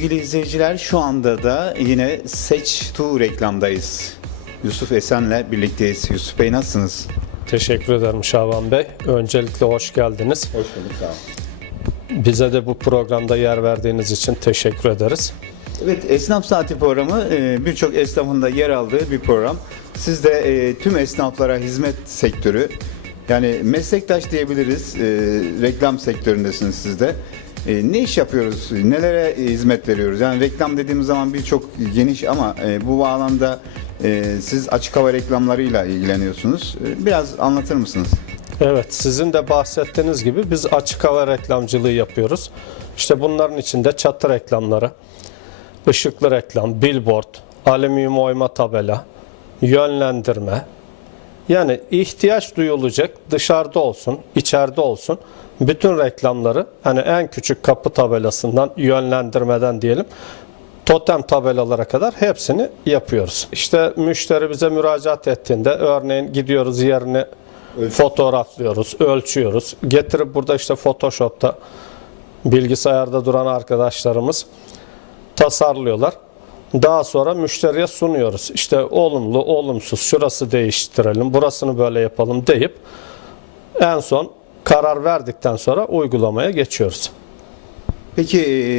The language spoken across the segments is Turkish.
sevgili izleyiciler şu anda da yine Seç Tu reklamdayız. Yusuf Esen'le birlikteyiz. Yusuf Bey nasılsınız? Teşekkür ederim Şaban Bey. Öncelikle hoş geldiniz. Hoş bulduk sağ olun. Bize de bu programda yer verdiğiniz için teşekkür ederiz. Evet Esnaf Saati programı e, birçok esnafın da yer aldığı bir program. Siz de e, tüm esnaflara hizmet sektörü yani meslektaş diyebiliriz. E, reklam sektöründesiniz siz de. E, ne iş yapıyoruz? Nelere hizmet veriyoruz? Yani reklam dediğimiz zaman birçok geniş ama e, bu alanda e, siz açık hava reklamlarıyla ilgileniyorsunuz. E, biraz anlatır mısınız? Evet, sizin de bahsettiğiniz gibi biz açık hava reklamcılığı yapıyoruz. İşte bunların içinde çatı reklamları, ışıklı reklam, billboard, alüminyum oyma tabela, yönlendirme. Yani ihtiyaç duyulacak dışarıda olsun, içeride olsun bütün reklamları hani en küçük kapı tabelasından yönlendirmeden diyelim totem tabelalara kadar hepsini yapıyoruz. İşte müşteri bize müracaat ettiğinde örneğin gidiyoruz yerini fotoğraflıyoruz, ölçüyoruz. Getirip burada işte Photoshop'ta bilgisayarda duran arkadaşlarımız tasarlıyorlar. Daha sonra müşteriye sunuyoruz. İşte olumlu, olumsuz, şurası değiştirelim, burasını böyle yapalım deyip en son karar verdikten sonra uygulamaya geçiyoruz. Peki e,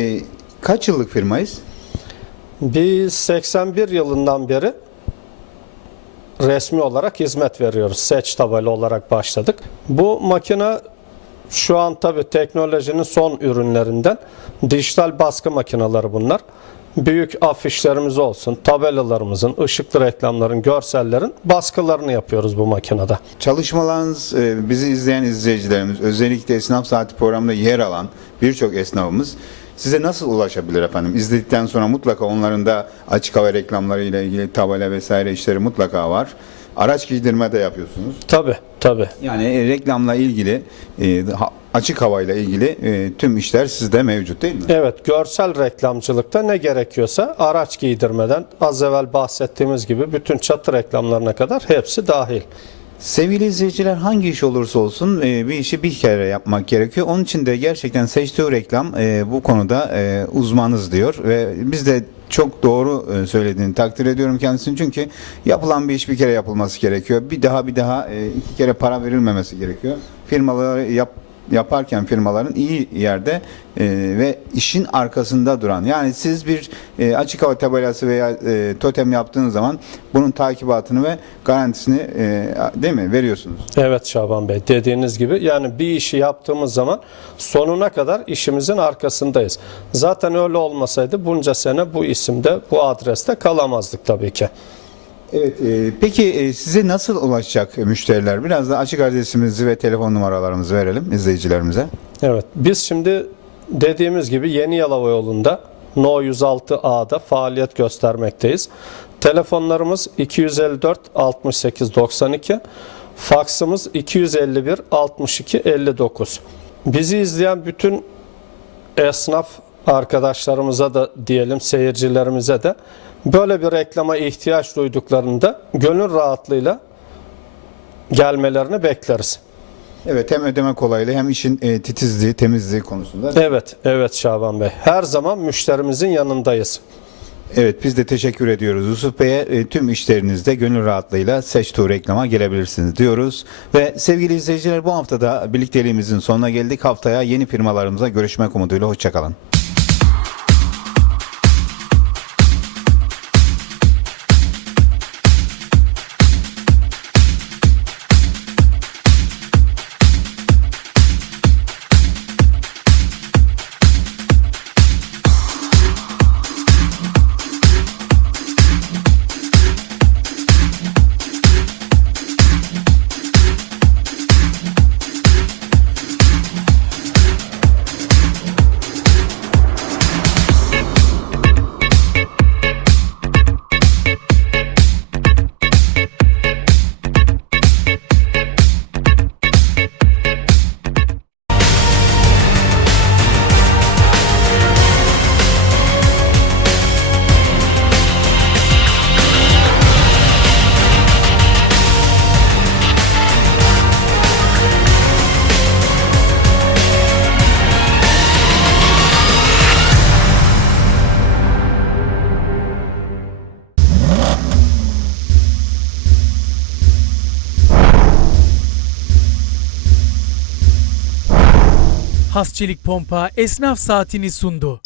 kaç yıllık firmayız? Biz 81 yılından beri resmi olarak hizmet veriyoruz. Seç tabela olarak başladık. Bu makine şu an tabii teknolojinin son ürünlerinden dijital baskı makineleri bunlar. Büyük afişlerimiz olsun, tabelalarımızın, ışıklı reklamların, görsellerin baskılarını yapıyoruz bu makinede. Çalışmalarınız e, bizi izleyen izleyicilerimiz özellikle esnaf saati programında yer alan birçok esnafımız size nasıl ulaşabilir efendim? İzledikten sonra mutlaka onların da açık hava reklamları ile ilgili tabela vesaire işleri mutlaka var. Araç giydirme de yapıyorsunuz. Tabii, tabii. Yani e, reklamla ilgili e, açık havayla ilgili e, tüm işler sizde mevcut değil mi? Evet, görsel reklamcılıkta ne gerekiyorsa araç giydirmeden az evvel bahsettiğimiz gibi bütün çatı reklamlarına kadar hepsi dahil. Sevgili izleyiciler hangi iş olursa olsun e, bir işi bir kere yapmak gerekiyor. Onun için de gerçekten seçtiği reklam e, bu konuda e, uzmanız diyor ve biz de çok doğru söylediğini takdir ediyorum kendisini çünkü yapılan bir iş bir kere yapılması gerekiyor. Bir daha bir daha iki kere para verilmemesi gerekiyor. Firmaları yap yaparken firmaların iyi yerde e, ve işin arkasında duran yani siz bir e, açık hava tabelası veya e, totem yaptığınız zaman bunun takibatını ve garantisini e, değil mi veriyorsunuz. Evet Şaban Bey dediğiniz gibi yani bir işi yaptığımız zaman sonuna kadar işimizin arkasındayız. Zaten öyle olmasaydı bunca sene bu isimde bu adreste kalamazdık tabii ki. Evet e, peki e, size nasıl ulaşacak müşteriler? Biraz da açık adresimizi ve telefon numaralarımızı verelim izleyicilerimize. Evet biz şimdi dediğimiz gibi Yeni Yalova yolunda No 106A'da faaliyet göstermekteyiz. Telefonlarımız 254 68 92, faksımız 251 62 59. Bizi izleyen bütün esnaf arkadaşlarımıza da diyelim seyircilerimize de böyle bir reklama ihtiyaç duyduklarında gönül rahatlığıyla gelmelerini bekleriz. Evet hem ödeme kolaylığı hem işin e, titizliği, temizliği konusunda. Evet, evet Şaban Bey. Her zaman müşterimizin yanındayız. Evet biz de teşekkür ediyoruz Yusuf Bey'e. E, tüm işlerinizde gönül rahatlığıyla Seçtuğ reklama gelebilirsiniz diyoruz. Ve sevgili izleyiciler bu hafta da birlikteliğimizin sonuna geldik. Haftaya yeni firmalarımıza görüşmek umuduyla hoşçakalın. Hasçelik Pompa esnaf saatini sundu.